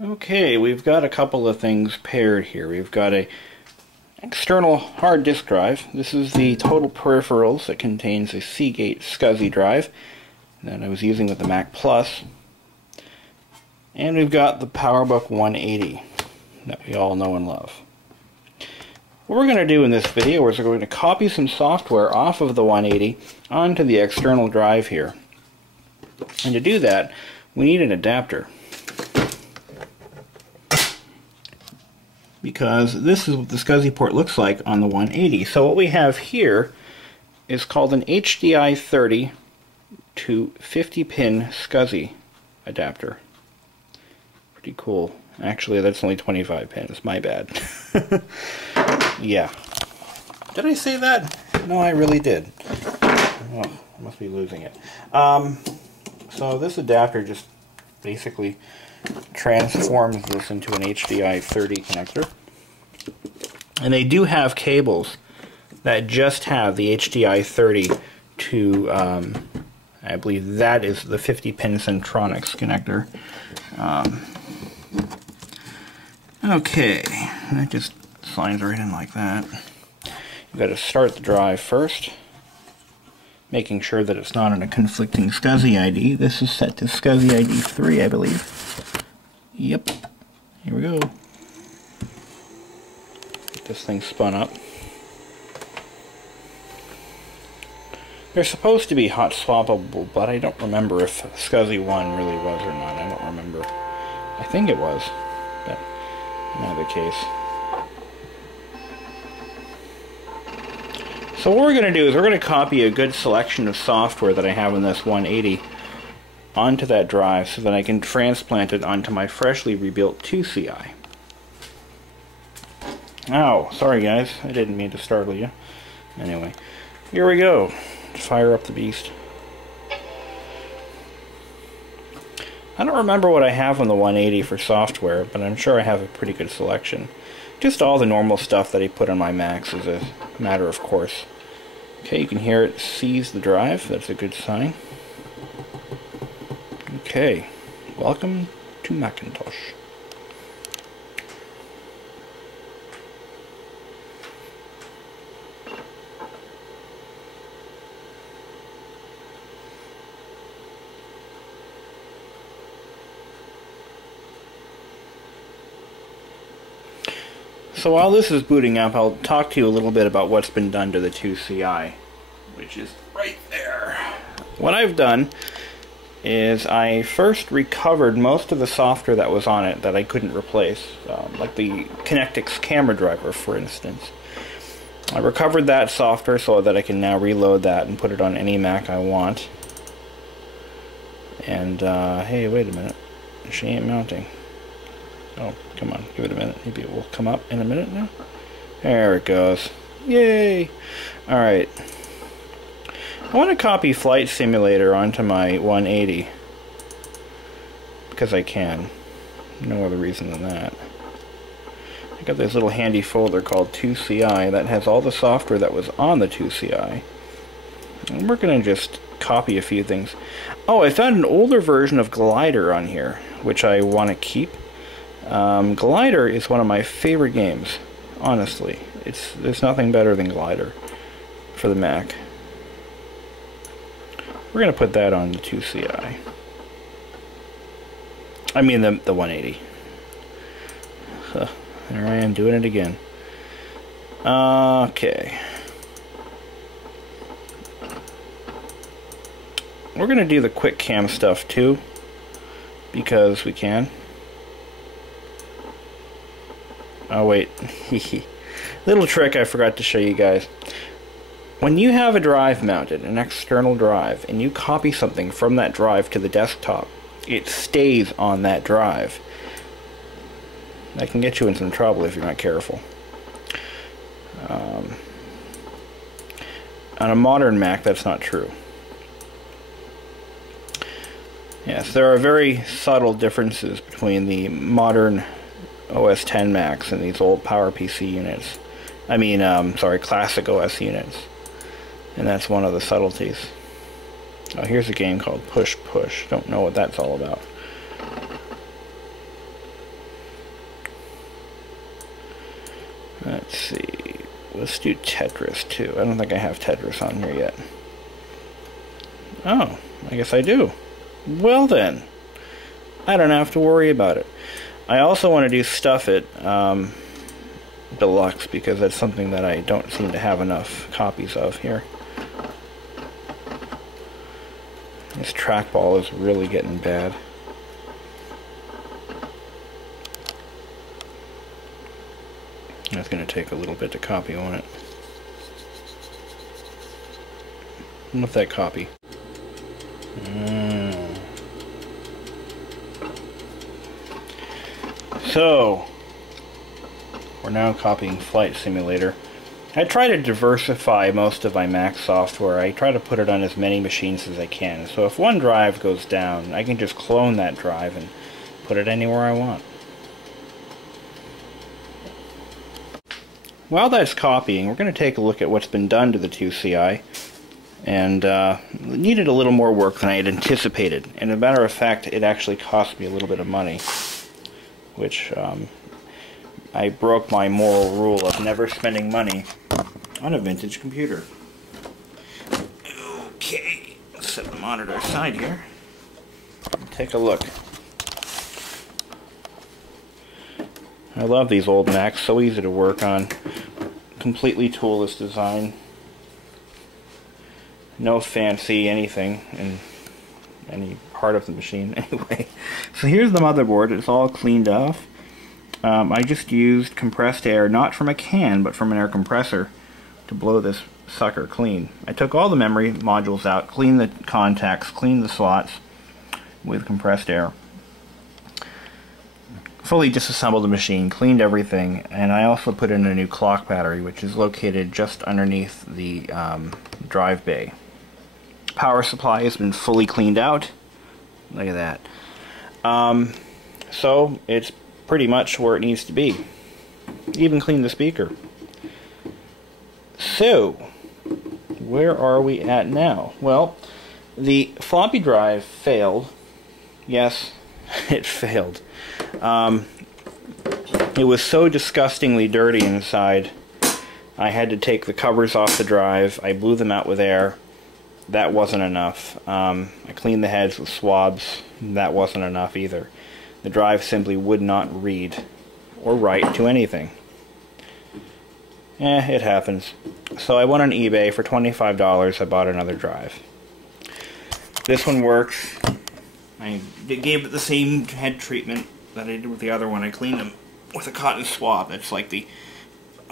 Okay, we've got a couple of things paired here. We've got a external hard disk drive. This is the total peripherals. It contains a Seagate SCSI drive that I was using with the Mac Plus. And we've got the PowerBook 180 that we all know and love. What we're going to do in this video is we're going to copy some software off of the 180 onto the external drive here. And to do that, we need an adapter. Because this is what the SCSI port looks like on the 180. So what we have here is called an HDI 30 to 50 pin SCSI adapter. Pretty cool. Actually, that's only 25 pins. My bad. Yeah. Did I say that? No, I really did. Oh, I must be losing it. So this adapter just basically transforms this into an HDI 30 connector. And they do have cables that just have the HDI 30 to, I believe that is the 50 pin Centronics connector. Okay, that just slides right in like that. You've got to start the drive first, making sure that it's not on a conflicting SCSI ID. This is set to SCSI ID 3, I believe. Yep. Here we go. Get this thing spun up. They're supposed to be hot swappable, but I don't remember if SCSI 1 really was or not. I don't remember. I think it was, but not the case. So what we're going to do is we're going to copy a good selection of software that I have in this 180 onto that drive so that I can transplant it onto my freshly rebuilt IIci. Ow, sorry guys, I didn't mean to startle you. Anyway, here we go. Fire up the beast. I don't remember what I have on the 180 for software, but I'm sure I have a pretty good selection. Just all the normal stuff that I put on my Macs as a matter of course. Okay, you can hear it seize the drive. That's a good sign. Okay, welcome to Macintosh. So while this is booting up, I'll talk to you a little bit about what's been done to the IIci, which is right there. What I've done is I first recovered most of the software that was on it that I couldn't replace, like the Kinectix camera driver, for instance. I recovered that software so that I can now reload that and put it on any Mac I want. And, hey, wait a minute. She ain't mounting. Oh, come on, give it a minute. Maybe it will come up in a minute now. There it goes. Yay! Alright. I want to copy Flight Simulator onto my 180. Because I can. No other reason than that. I got this little handy folder called IIci that has all the software that was on the IIci. And we're going to just copy a few things. Oh, I found an older version of Glider on here, which I want to keep. Glider is one of my favorite games, honestly. There's nothing better than Glider for the Mac. We're going to put that on the IIci. I mean the 180. There I am doing it again. Okay. We're going to do the QuickCam stuff too, because we can. Oh wait, little trick I forgot to show you guys. When you have a drive mounted, an external drive, and you copy something from that drive to the desktop, it stays on that drive. That can get you in some trouble if you're not careful. On a modern Mac, that's not true. Yes, there are very subtle differences between the modern OS X Macs and these old PowerPC units. Sorry, classic OS units. And that's one of the subtleties. Oh, here's a game called Push Push. Don't know what that's all about. Let's see. Let's do Tetris too. I don't think I have Tetris on here yet. Oh, I guess I do. Well then, I don't have to worry about it. I also want to do Stuff It Deluxe because that's something that I don't seem to have enough copies of here. This trackball is really getting bad. That's going to take a little bit to copy, won't it? What's that copy? So, we're now copying Flight Simulator. I try to diversify most of my Mac software. I try to put it on as many machines as I can. So if one drive goes down, I can just clone that drive and put it anywhere I want. While that's copying, we're going to take a look at what's been done to the QCI. And it needed a little more work than I had anticipated. And as a matter of fact, it actually cost me a little bit of money. Which, I broke my moral rule of never spending money on a vintage computer. Okay, let's set the monitor aside here. Take a look. I love these old Macs, so easy to work on. Completely toolless design. No fancy anything in any part of the machine anyway. So here's the motherboard. It's all cleaned off. I just used compressed air, not from a can, but from an air compressor, to blow this sucker clean. I took all the memory modules out, cleaned the contacts, cleaned the slots with compressed air. Fully disassembled the machine, cleaned everything, and I also put in a new clock battery, which is located just underneath the drive bay. Power supply has been fully cleaned out. Look at that. So it's pretty much where it needs to be. Even cleaned the speaker. So, where are we at now? Well, the floppy drive failed. Yes, it failed. It was so disgustingly dirty inside, I had to take the covers off the drive. I blew them out with air. That wasn't enough. I cleaned the heads with swabs. That wasn't enough either. The drive simply would not read or write to anything. It happens. So I went on eBay for $25. I bought another drive. This one works. I gave it the same head treatment that I did with the other one. I cleaned them with a cotton swab. That's like the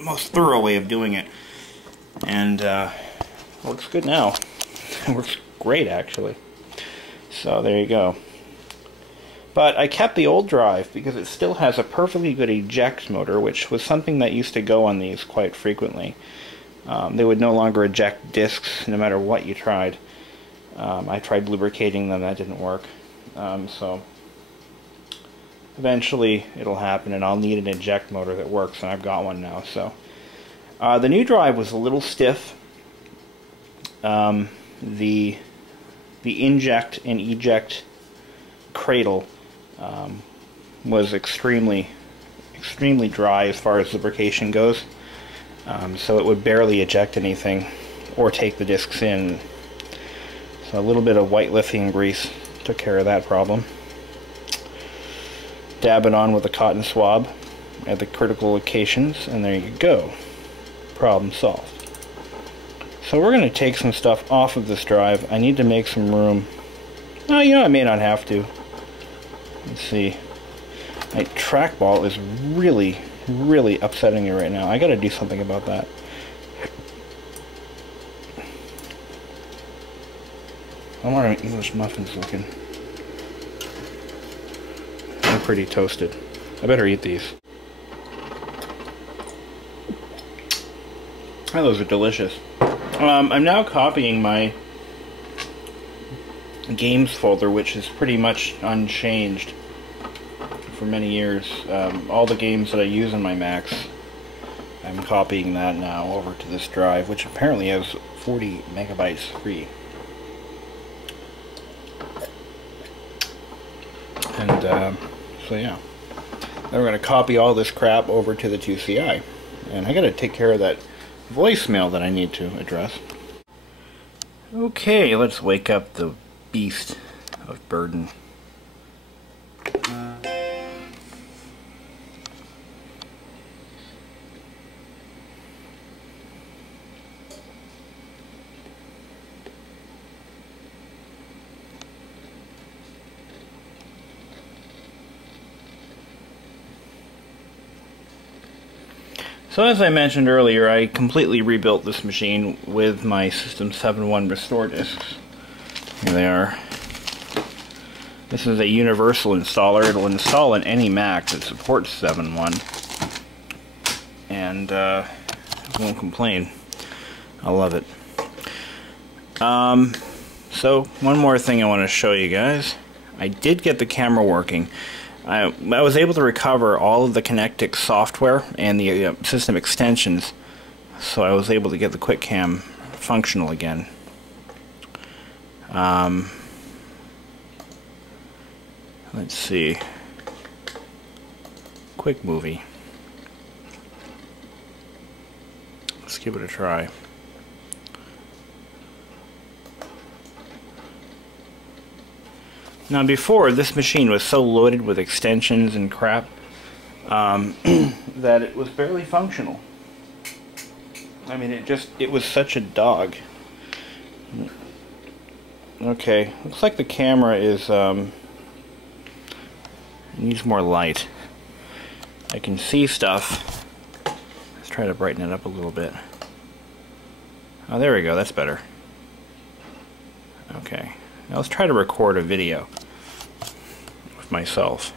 most thorough way of doing it. And works good now. It works great, actually. So there you go. But I kept the old drive because it still has a perfectly good eject motor, which was something that used to go on these quite frequently. They would no longer eject disks no matter what you tried. I tried lubricating them, that didn't work. So eventually it'll happen and I'll need an eject motor that works, and I've got one now. So the new drive was a little stiff. The inject and eject cradle was extremely dry as far as lubrication goes, so it would barely eject anything or take the discs in. So a little bit of white lithium grease took care of that problem. Dab it on with a cotton swab at the critical locations, and there you go. Problem solved. So we're going to take some stuff off of this drive. I need to make some room. Oh, you know, I may not have to. Let's see. My trackball is really upsetting me right now. I got to do something about that. I wonder how English muffins looking. They're pretty toasted. I better eat these. Oh, those are delicious. I'm now copying my games folder, which is pretty much unchanged for many years. All the games that I use on my Macs, I I'm copying that now over to this drive, which apparently has 40 megabytes free. And so yeah, then we're going to copy all this crap over to the 2CI. And I got to take care of that voicemail that I need to address. Okay, let's wake up the beast of burden. So as I mentioned earlier, I completely rebuilt this machine with my System 7.1 restore disks. Here they are. This is a universal installer. It'll install in any Mac that supports 7.1. And I won't complain. I love it. So one more thing I want to show you guys. I did get the camera working. I was able to recover all of the Connectix software and the system extensions, so I was able to get the QuickCam functional again. Let's see. Quick movie. Let's give it a try. Now before, this machine was so loaded with extensions and crap that it was barely functional. I mean, it was such a dog. Okay, looks like the camera is needs more light. I can see stuff. Let's try to brighten it up a little bit. Oh, there we go, that's better. Okay, now let's try to record a video with myself.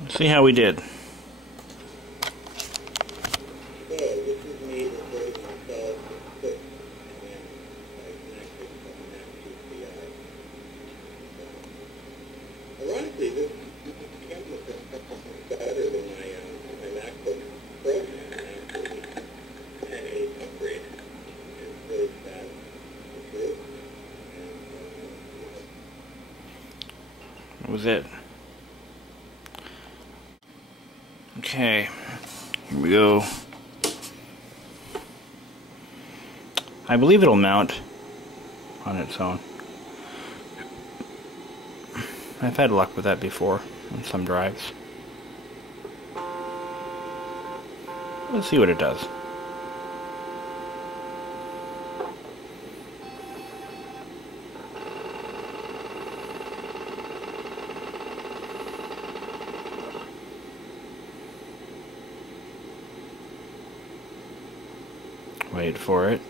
Let's see how we did. That was it. Okay, here we go. I believe it'll mount on its own. I've had luck with that before on some drives. Let's see what it does. Wait for it.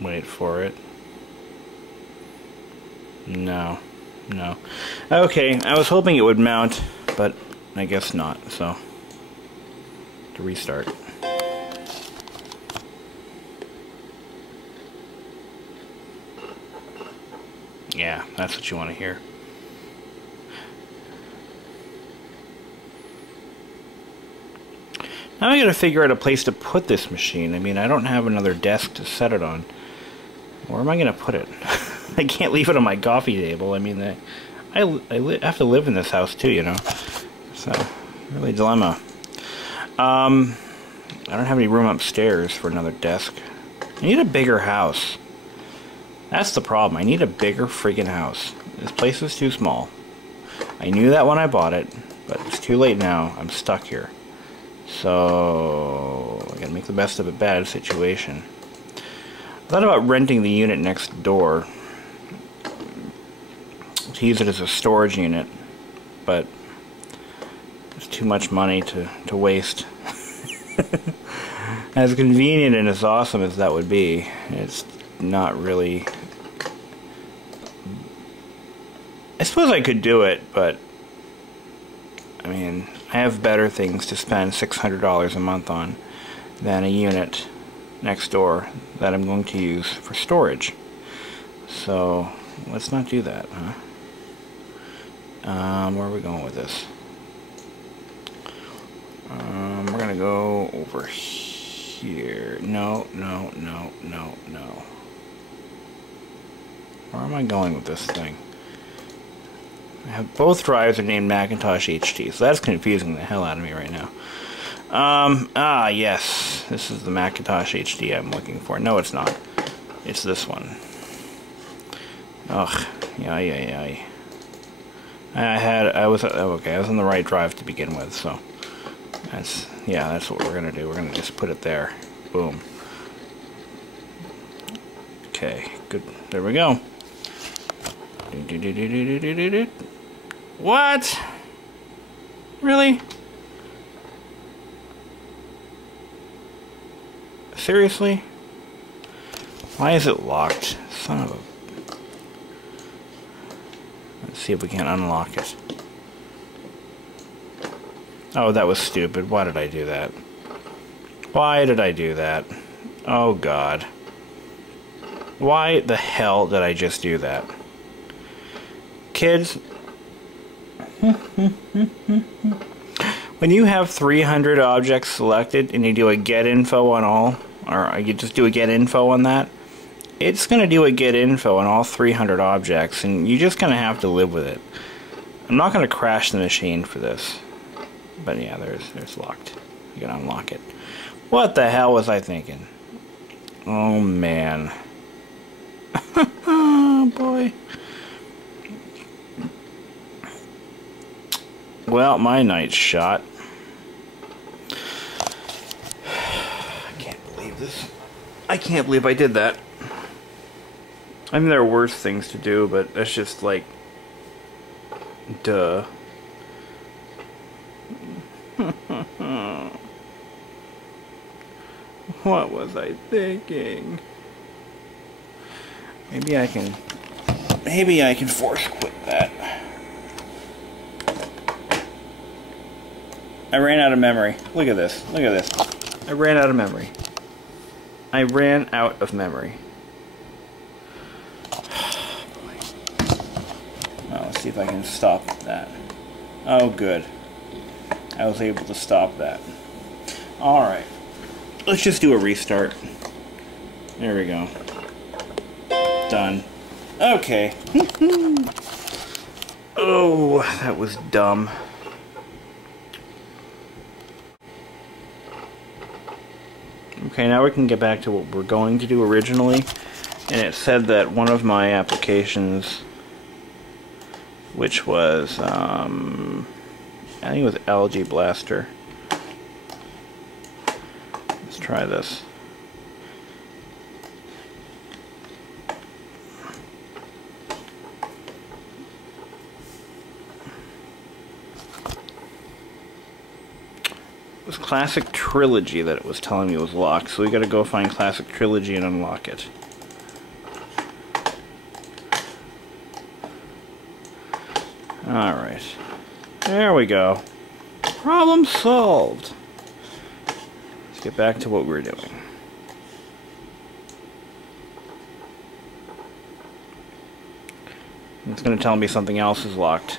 Wait for it. No. No. Okay, I was hoping it would mount, but I guess not, so to restart. Yeah, that's what you want to hear. Now I gotta figure out a place to put this machine. I mean, I don't have another desk to set it on. Where am I gonna put it? I can't leave it on my coffee table. I mean, I have to live in this house too, you know. So, really dilemma. I don't have any room upstairs for another desk. I need a bigger house. That's the problem. I need a bigger freaking house. This place is too small. I knew that when I bought it, but it's too late now. I'm stuck here. So I gotta make the best of a bad situation. I thought about renting the unit next door to use it as a storage unit, but it's too much money to waste. As convenient and as awesome as that would be, it's not really. I suppose I could do it, but I mean, I have better things to spend $600 a month on than a unit next door that I'm going to use for storage. So let's not do that, huh? Where are we going with this? We're gonna go over here. No. Where am I going with this thing? I have both drives are named Macintosh HT, so that's confusing the hell out of me right now. Yes. This is the Macintosh HD I'm looking for. No, it's not. It's this one. Ugh. Yay. I was on the right drive to begin with, so that's what we're gonna do. We're gonna just put it there. Boom. Okay, good. There we go. What? Really? Seriously? Why is it locked? Son of a... Let's see if we can unlock it. Oh, that was stupid. Why did I do that? Why did I do that? Oh, God. Why the hell did I just do that? Kids... When you have 300 objects selected and you do a get info on all, or you just do a get info on that, it's going to do a get info on all 300 objects, and you're just going to have to live with it. I'm not going to crash the machine for this. But yeah, there's locked. You can unlock it. What the hell was I thinking? Oh, man. Oh, boy. Well, my night's shot. I can't believe this. I can't believe I did that. I mean, there are worse things to do, but that's just like... Duh. What was I thinking? Maybe I can force quit that. I ran out of memory. Look at this. Look at this. I ran out of memory. I ran out of memory. Well, let's see if I can stop that. Oh, good. I was able to stop that. Alright. Let's just do a restart. There we go. Done. Okay. Oh, that was dumb. Okay, now we can get back to what we're going to do originally. And it said that one of my applications, which was, I think it was Algae Blaster. Let's try this. It was Classic Trilogy that it was telling me was locked, so we gotta go find Classic Trilogy and unlock it. Alright. There we go. Problem solved. Let's get back to what we're doing. It's gonna tell me something else is locked.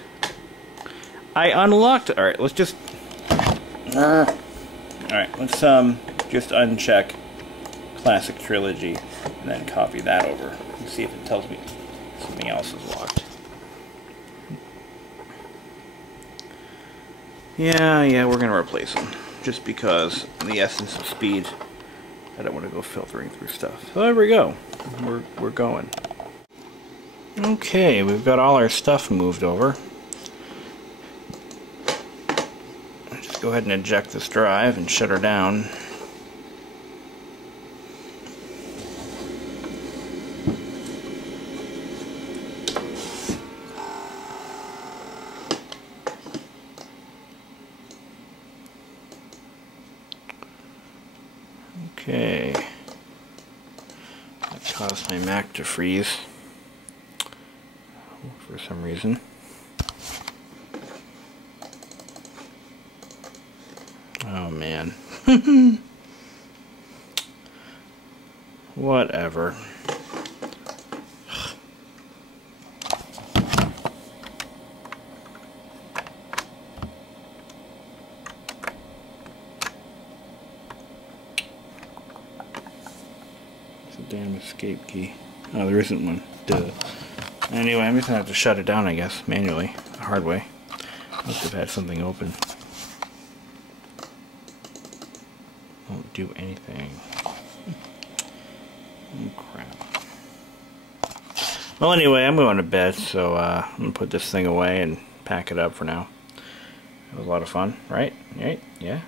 I unlocked. Alright, let's just... Alright, let's just uncheck Classic Trilogy and then copy that over and see if it tells me something else is locked. Yeah, we're gonna replace them just because the essence of speed. I don't want to go filtering through stuff. So there we go. We're going. Okay, we've got all our stuff moved over. Go ahead and eject this drive and shut her down. Okay. That caused my Mac to freeze for some reason. Oh, man. Whatever. damn escape key. Oh, there isn't one. Duh. Anyway, I'm just gonna have to shut it down, I guess, manually, the hard way. Must have had something open. Won't do anything. Oh, crap. Well, anyway, I'm going to bed, so I'm gonna put this thing away and pack it up for now. It was a lot of fun, right? Right? Yeah?